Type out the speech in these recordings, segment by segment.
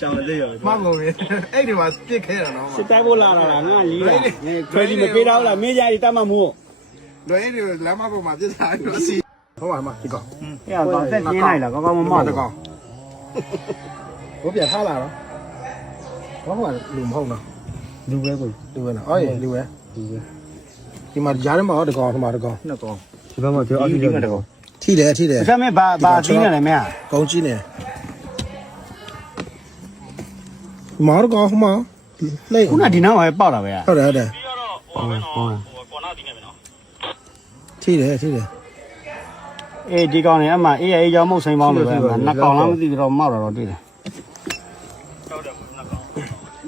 ရှောင်းလေးရော မှန်ကုန်ပြီအဲ့ဒီမှာပြစ်ခဲတာနော် စစ်တိုင်းဖို့လာတာလားငါလီးတာခွဲလီမပေးတော့လားမင်းကြီးတတ်မှမို့ လွယ်ရည်လမ်းမပေါ်မှာပြစ်စားလို့စီဟုတ်ပါမှာဒီကောင် အဲ့တော့ဆက်ကျင်းလိုက်လားကောင်းကောင်းမမောက် တကောင်ဘိုးပြန်ထားလာတော့ဘာမှလူမဟုတ်နော် လူပဲကို လူပဲနော်အေးလူပဲဒီမှာကြားထဲမှာတကောင်ဒီမှာတကောင် နှစ်ကောင်ဒီဘက်မှာပြောအောက်ကြီးတကောင် ထိတယ်ထိတယ် အချက်မဲ့ဘာသိနေလဲမင်း ကောင်းကြီးနေမာရကောင်ဟမလေ ခုနဒီနားမှာပေါက်တာပဲ ဟုတ်တယ်ဟုတ်တယ် ပြီးတော့ဟိုပဲနော်ကောနာတင်းနေပြီနော် ထိတယ်ထိတယ် အေးဒီကောင်နေအမှအေးအေးကြောင့်မုတ်ဆိုင်ပေါင်းလို့ပဲနှစ်ကောင်လားမသိတော့မောက်တော့တွေ့တယ် ဟုတ်တယ်နှစ်ကောင်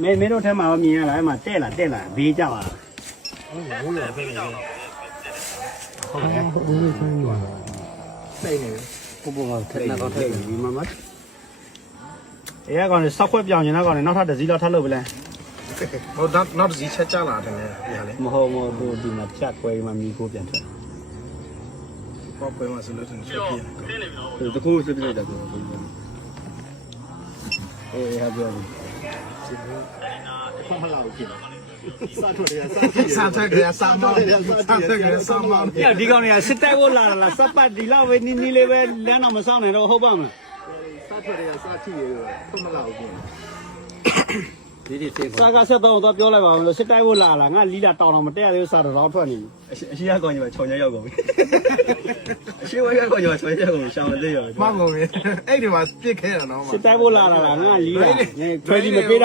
မင်းတို့ထဲမှာမြင်ရလားအဲ့မှာတဲ့လားဘေးကြောက်လာ ဟုတ်တယ်ပြေးပြေးဟုတ်တယ်စိတ်နေ ဘုဘကထက်နှစ်ကောင်ထက်ဒီမှာမအေးကောင်နေစောက်ခွက်ပြောင်းနေတာကောင်နေနောက်ထပ်တစ်စီးလောက်ထပ်လုပ်ပလဲ ဟိုနောက်တစ်စီးချက်ကြလာတယ်လေလေ မဟုတ်ဘူးဒီမှာဖြတ်ခွဲမှမိကိုပြန်ထွက် ပေါ့ပွဲမှာဆိုလို့တင်ချက်ပြေး တင်းနေပြီနော် တခုစစ်ပြလိုက်တာကိုအေးဟာပြောတယ်ဖမလာဘူးဖြစ်စားထွက်တယ်စားထွက် စားထက်ကစားမောင်းစားထက်ကစားမောင်း ။ဒီကောင်တွေကစစ်တိုက်ဖို့လာတာလားစပတ်ဒီလောက်ပဲနီးလေးပဲလမ်းတော့မဆောင်နိုင်တော့ဟုတ်ပါမလား စားထွက်တယ်စားထိရဖမလာဘူး ။စားကဆက်တော့ပြောလိုက်ပါဦးလို့စစ်တိုက်ဖို့လာလားငါလီးတာတောင်းတော့မတက်ရသေးဘူးစားတော့ထွက်နေပြီ အရှိရကောင်ကြီးမှာခြုံရရောက်ကုန်ပြီအရှိဝရကောင်ကြီးမှာခြုံရရောက်ကုန်ရှောင်းလေးရော မှန်ကုန်ပြီအဲ့ဒီမှာပြစ်ခဲတာနော် ။စစ်တိုက်ဖို့လာတာလားငါလီးတာခွဲလီမပေးတော့